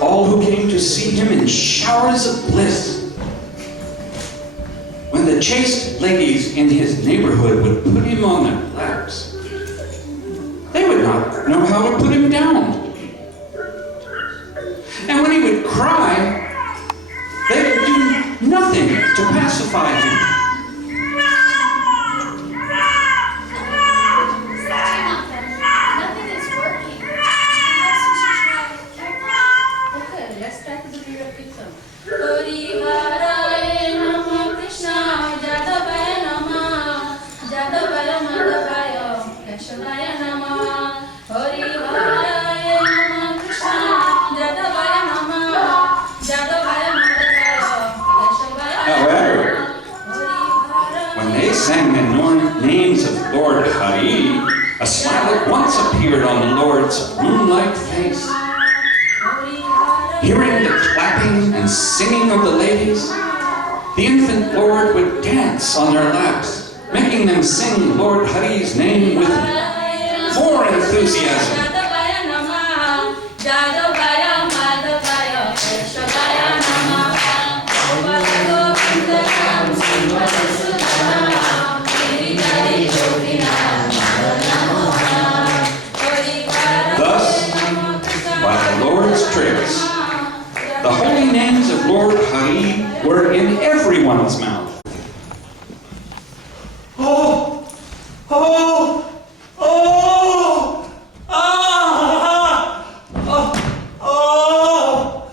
All who came to see him in showers of bliss. When the chaste ladies in his neighborhood would put him on their laps, they would not know how to put him down. And when he would cry, they could do nothing to pacify him. Sang the names of Lord Hari, a smile at once appeared on the Lord's moonlight face. Hearing the clapping and singing of the ladies, the infant Lord would dance on their laps, making them sing Lord Hari's name with more enthusiasm. The holy names of Lord Hari were in everyone's mouth. Oh! Oh! Oh! Ah! Oh! Oh!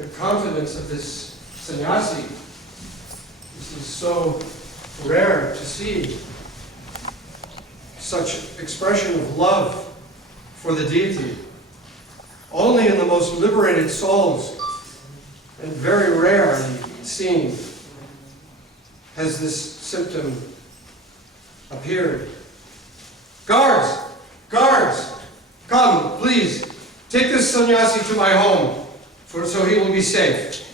the countenance of this sannyasi. This is so rare to see. Such expression of love for the deity. Only in the most liberated souls, and very rarely seen, has this symptom appeared. Guards! Guards! Come, please, take this sannyasi to my home, so he will be safe.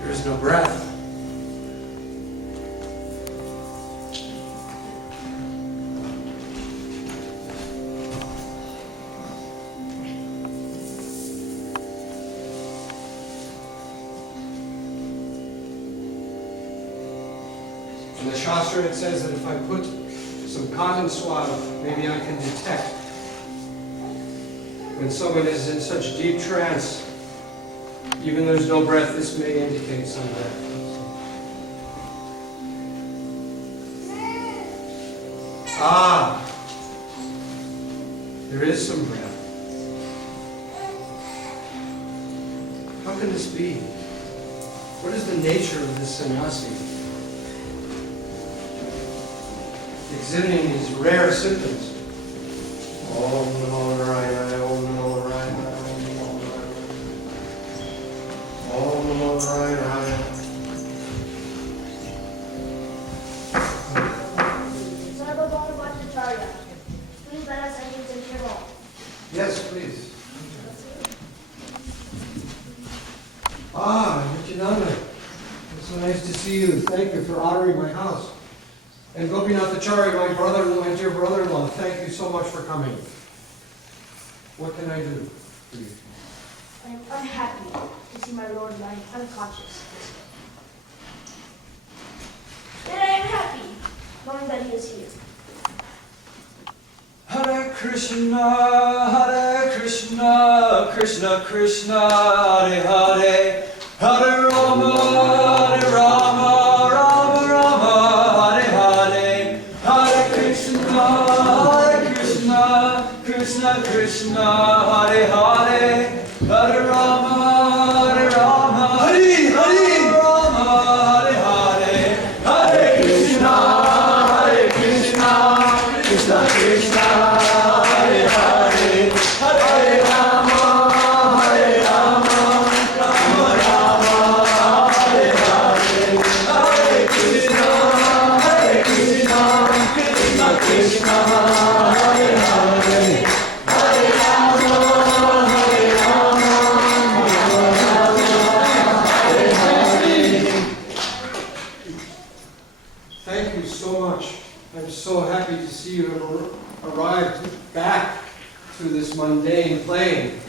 There is no breath. In the Shastra it says that if I put some cotton swab, maybe I can detect when someone is in such deep trance. Even there's no breath, this may indicate some breath. Ah, there is some breath. How can this be? What is the nature of this sannyasi? Exhibiting these rare symptoms. Om Namo Narayana, Om Namo Narayana, Om Namo Narayana. Sarbabuma Bhattacharya, please let us enter into your home. Yes, please. Ah, Nityananda. It's so nice to see you. Thank you for honoring my house. And Gopinathacharya, my brother-in-law, my dear brother-in-law, thank you so much for coming. What can I do for you? I am unhappy to see my Lord lying unconscious. Yet I am happy, knowing that he is here. Hare Krishna, Krishna Krishna, Hare Hare, Hare Rama, Rama Rama, Hare Hare, Hare Krishna, Krishna Krishna, Hare Hare, Hare Rama, Hare Rama, Hare Hare, Hare Krishna, Krishna Krishna, Hare Hare, Hare Rama, Rama Rama, Hare Hare, Hare Krishna, Krishna Krishna, Hare Hare, Hare Rama, Hare Hare. Thank you so much. I'm so happy to see you have arrived back to this mundane plane.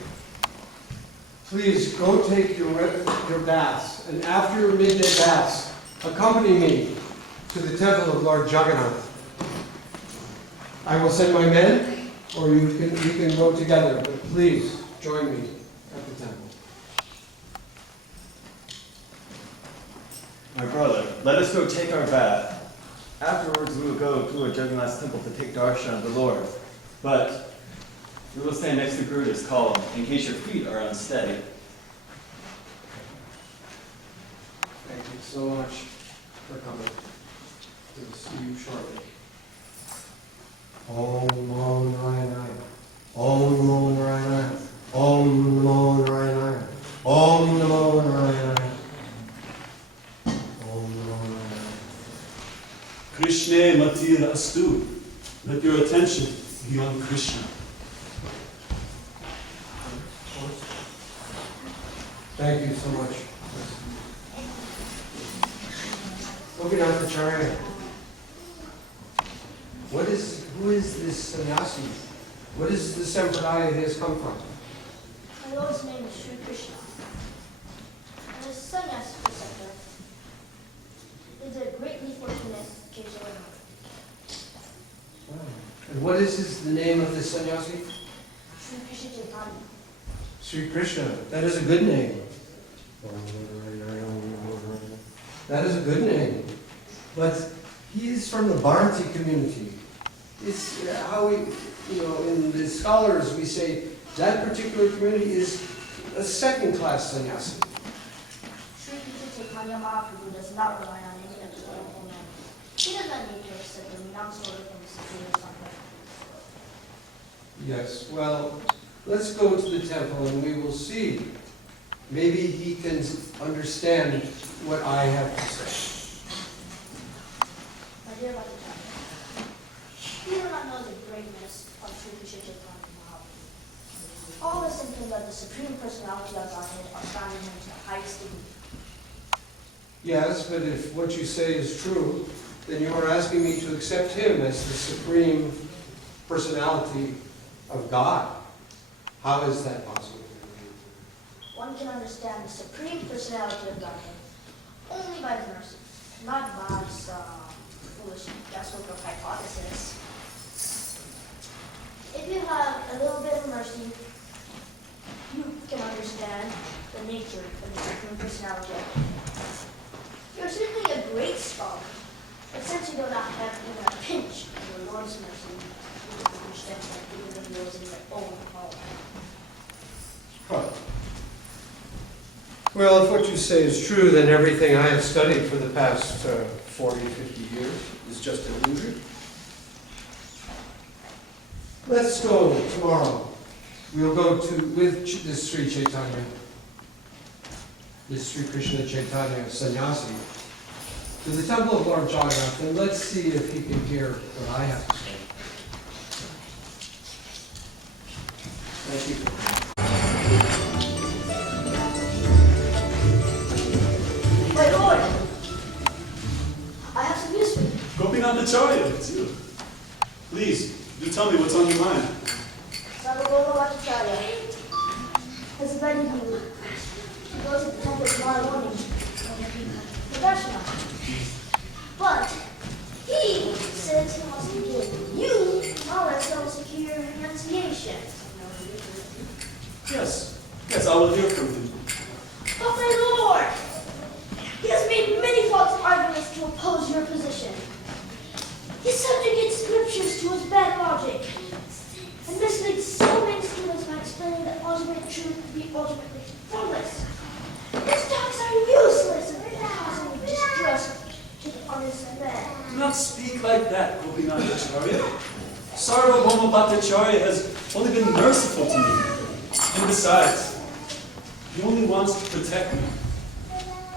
Please go take your baths, and after your midday baths, accompany me to the temple of Lord Jagannath. I will send my men, or we can go together, but please join me at the temple. My brother, let us go take our bath. Afterwards, we will go to Lord Jagannath's temple to take darshan of the Lord. But we will stand next to Guru's column in case your feet are unsteady. Thank you so much for coming. We'll see you shortly. Om Namo Narayana. Om Namo Narayana. Om Namo Narayana. Om Namo Narayana. Om Namo Narayana. Krishna Matira Astu. Let your attention be on Krishna. Thank you so much. Bhattacharya. Who is this sannyasi? What is the sampradaya he has come from? My Lord's name is Sri Krishna. And his sannyasi preceptor is a greatly fortunate Kesavan. And what is the name of this sannyasi? Sri Krishna Chaitanya. Sri Krishna. That is a good name. That is a good name. But he is from the Bharati community. It's how we, in the scholars we say that particular community is a second-class sannyasi. Sri Krishna Chaitanya Mahaprabhu does not rely on any external man. He does not need to accept the renounced order from the superior Sangha. Yes, well, let's go to the temple and we will see. Maybe he can understand what I have to say. My dear Bhattacharya, you do not know the greatness of Sri Krishna Chaitanya Mahaprabhu. All the symptoms of the Supreme Personality of Godhead are found in him to the highest degree. Yes, but if what you say is true, then you are asking me to accept him as the Supreme Personality of God. How is that possible? One can understand the Supreme Personality of Godhead only by His mercy, not by some foolish guesswork of hypothesis. If you have a little bit of mercy, you can understand the nature of the Supreme Personality of Godhead. You're certainly a great scholar, but since you do not have even a pinch of the Lord's mercy, you can understand that even of yours in your own home. Huh. Well, if what you say is true, then everything I have studied for the past 40, 50 years is just an illusion. Let's go tomorrow. We'll go with this Sri Chaitanya, this Sri Krishna Chaitanya sannyasi, to the temple of Lord Jagannath, and let's see if he can hear what I have to say. Thank you. My Lord, I have some news for you. Gopinathacharya, it's you. Please, do tell me what's on your mind. Sarbabuma Bhattacharya has invited you to go to the temple tomorrow morning for Darshana. But he says he wants to give you knowledge that will secure your renunciation. Yes, I will hear from him. But my Lord, he has made many false arguments to oppose your position. He subjugates scriptures to his bad logic, and misleads so many students by explaining that ultimate truth to be ultimately formless. His talks are useless and causing distrust to the honest man. Do not speak like that, Gopinathacharya. Sarbabuma Bhattacharya has only been merciful to me. And besides, he only wants to protect me.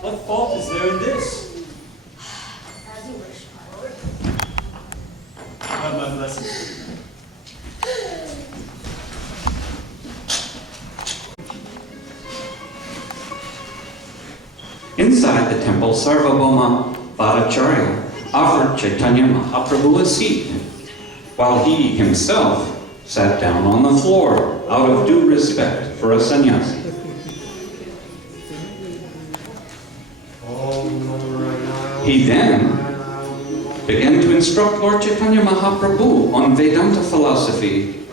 What fault is there in this? As you wish, my Lord. Have my blessings. Inside the temple, Sarbabuma Bhattacharya offered Chaitanya Mahaprabhu a seat, while he himself sat down on the floor out of due respect for a sannyasi. He then began to instruct Lord Chaitanya Mahaprabhu on Vedanta philosophy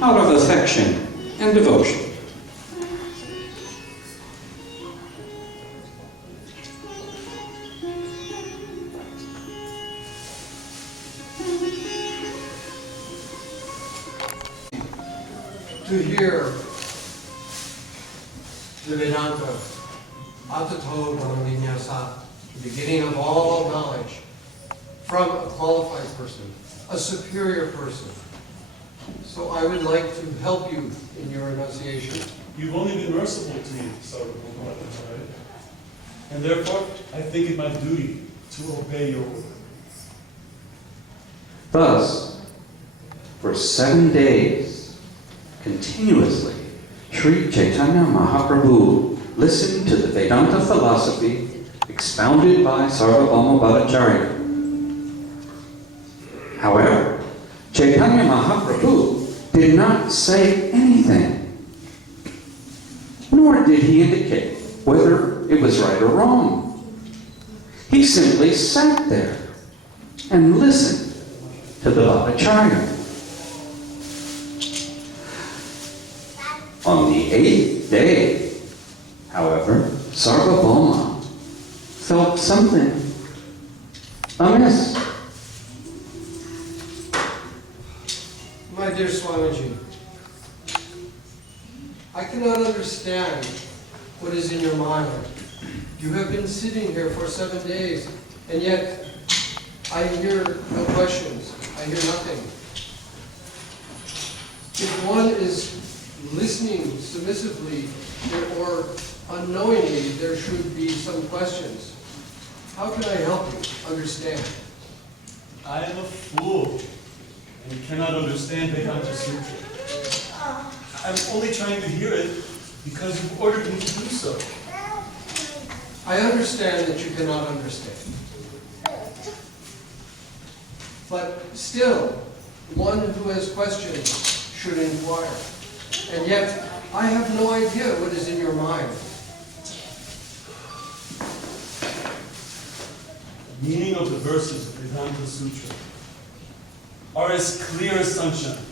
out of affection and devotion. To hear the Vedanta, Atato Brahma Vinyasa, the beginning of all knowledge, from a qualified person, a superior person. So I would like to help you in your enunciation. You've only been merciful to me, Sarbabuma Bhattacharya. And therefore, I think it my duty to obey your order. Thus, for 7 days, continuously, Sri Chaitanya Mahaprabhu listened to the Vedanta philosophy expounded by Sarbabuma Bhattacharya. However, Chaitanya Mahaprabhu did not say anything, nor did he indicate whether it was right or wrong. He simply sat there and listened to the Bhattacharya. On the 8th day, however, Sarbabuma felt something amiss. My dear Swamiji, I cannot understand what is in your mind. You have been sitting here for 7 days, and yet I hear no questions. I hear nothing. If one is listening submissively or unknowingly, there should be some questions. How can I help you understand? I am a fool and cannot understand Vedanta Sutra. I'm only trying to hear it because you've ordered me to do so. I understand that you cannot understand. But still, one who has questions should inquire. And yet, I have no idea what is in your mind. The meaning of the verses of Vedanta Sutra are as clear as sunshine.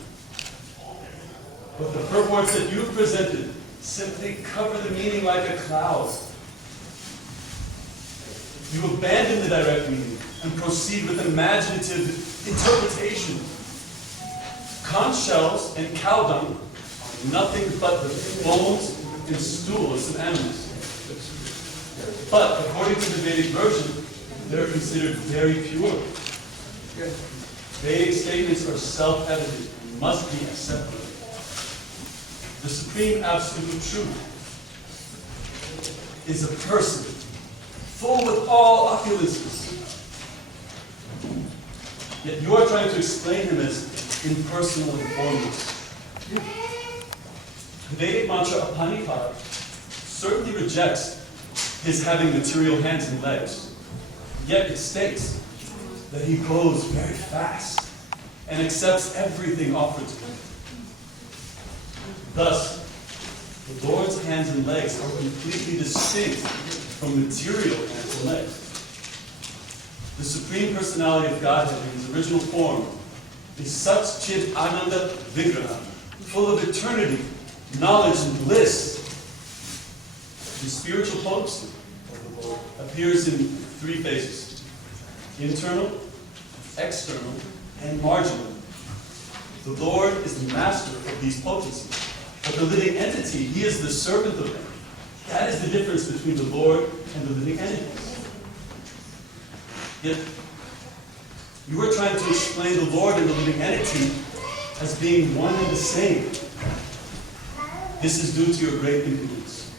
But the purports that you've presented simply cover the meaning like a cloud. You abandon the direct meaning and proceed with imaginative interpretation. Conch shells and cow dung are nothing but the bones and stools of animals. But according to the Vedic version, they're considered very pure. Vedic statements are self-evident and must be accepted. The supreme absolute truth is a person, full with all opulences. Yet you are trying to explain him as impersonal and formless. The Vedic mantra Apanipad certainly rejects his having material hands and legs. Yet it states that he goes very fast and accepts everything offered to him. Thus, the Lord's hands and legs are completely distinct from material hands and legs. The Supreme Personality of Godhead in his original form is such Chit Ananda Vigraha, full of eternity, knowledge, and bliss. The spiritual potency of the Lord appears in 3 phases: internal, external, and marginal. The Lord is the master of these potencies. But the living entity, he is the servant of them. That is the difference between the Lord and the living entities. Yet, you are trying to explain the Lord and the living entity as being one and the same. This is due to your great ignorance.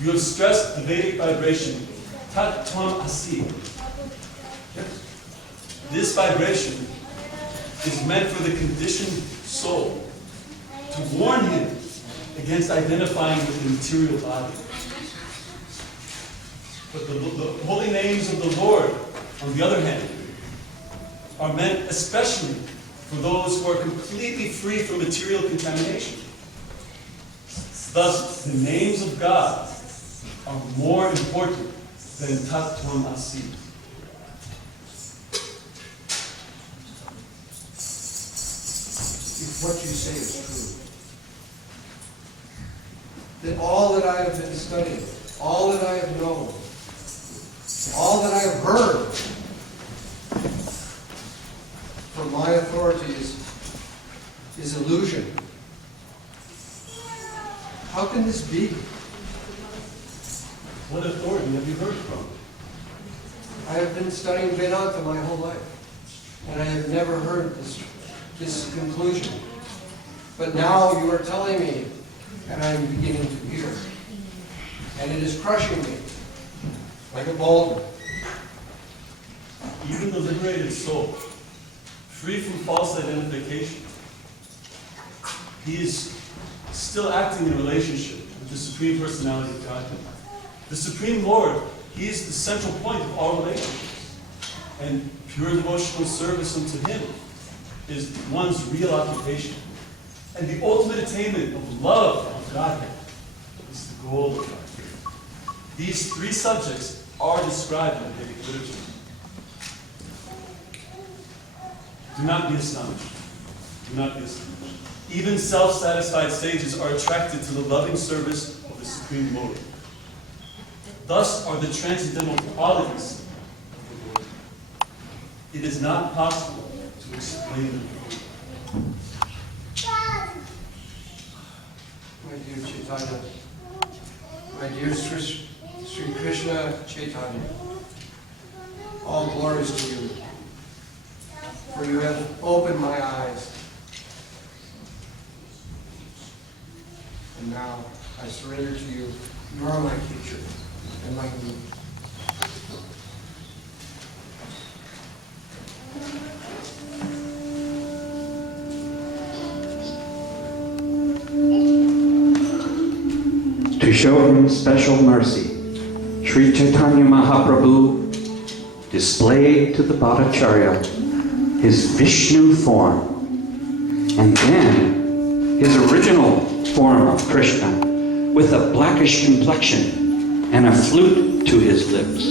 You have stressed the Vedic vibration, Tat Tvam Asi. This vibration is meant for the conditioned soul, to warn him against identifying with the material body. But the holy names of the Lord, on the other hand, are meant especially for those who are completely free from material contamination. Thus, the names of God are more important than Tat Tvam Asi. If what you say is true, then all that I have been studying, all that I have known, all that I have heard from my authorities is illusion. How can this be? What authority have you heard from? I have been studying Vedanta my whole life, and I have never heard this conclusion. But now you are telling me, and I am beginning to hear. And it is crushing me, like a boulder. Even the liberated soul, free from false identification, he is still acting in relationship with the Supreme Personality of Godhead. The Supreme Lord, he is the central point of all relationships. And pure devotional service unto him is one's real occupation. And the ultimate attainment of love of Godhead is the goal of Godhead. These three subjects are described in the Vedic literature. Do not be astonished. Do not be astonished. Even self-satisfied sages are attracted to the loving service of the Supreme Lord. Thus are the transcendental qualities of the Lord. It is not possible to explain them. My dear Chaitanya, my dear Sri Krishna Chaitanya, all glories to you, for you have opened my eyes. And now I surrender to you. You are my teacher and my guru. To show him special mercy, Sri Chaitanya Mahaprabhu displayed to the Bhattacharya his Vishnu form, and then his original form of Krishna with a blackish complexion and a flute to his lips.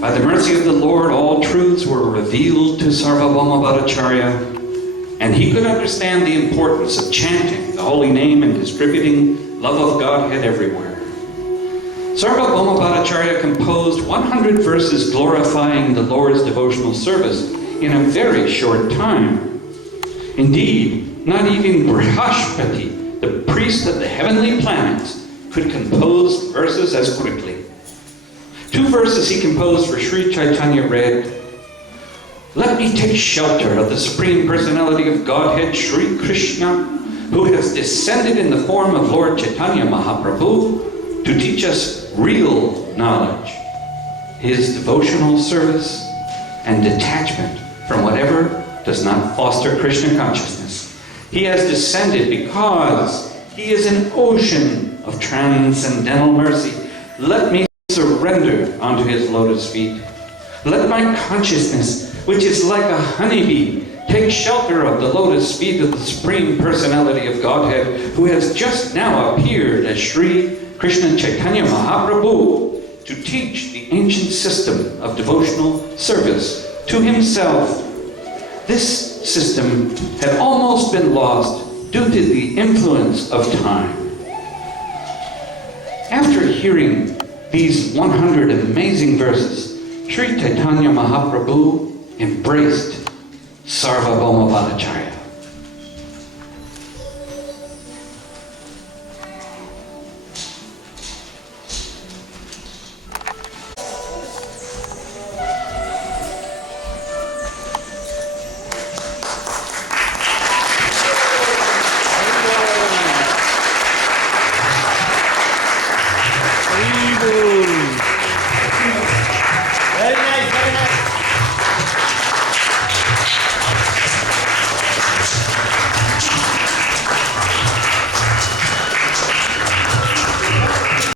By the mercy of the Lord, all truths were revealed to Sarbabuma Bhattacharya, and he could understand the importance of chanting the holy name and distributing love of Godhead everywhere. Sarbabuma Bhattacharya composed 100 verses glorifying the Lord's devotional service in a very short time. Indeed, not even Brihaspati, the priest of the heavenly planets, could compose verses as quickly. 2 verses he composed for Sri Chaitanya read, "Let me take shelter of the Supreme Personality of Godhead, Sri Krishna, who has descended in the form of Lord Chaitanya Mahaprabhu to teach us real knowledge, his devotional service, and detachment from whatever does not foster Krishna consciousness. He has descended because he is an ocean of transcendental mercy. Let me surrender unto his lotus feet. Let my consciousness, which is like a honeybee, take shelter of the lotus feet of the Supreme Personality of Godhead, who has just now appeared as Sri Krishna Chaitanya Mahaprabhu to teach the ancient system of devotional service to himself. This system had almost been lost due to the influence of time." After hearing these 100 amazing verses, Sri Chaitanya Mahaprabhu embraced Sarbabuma Bhattacharya.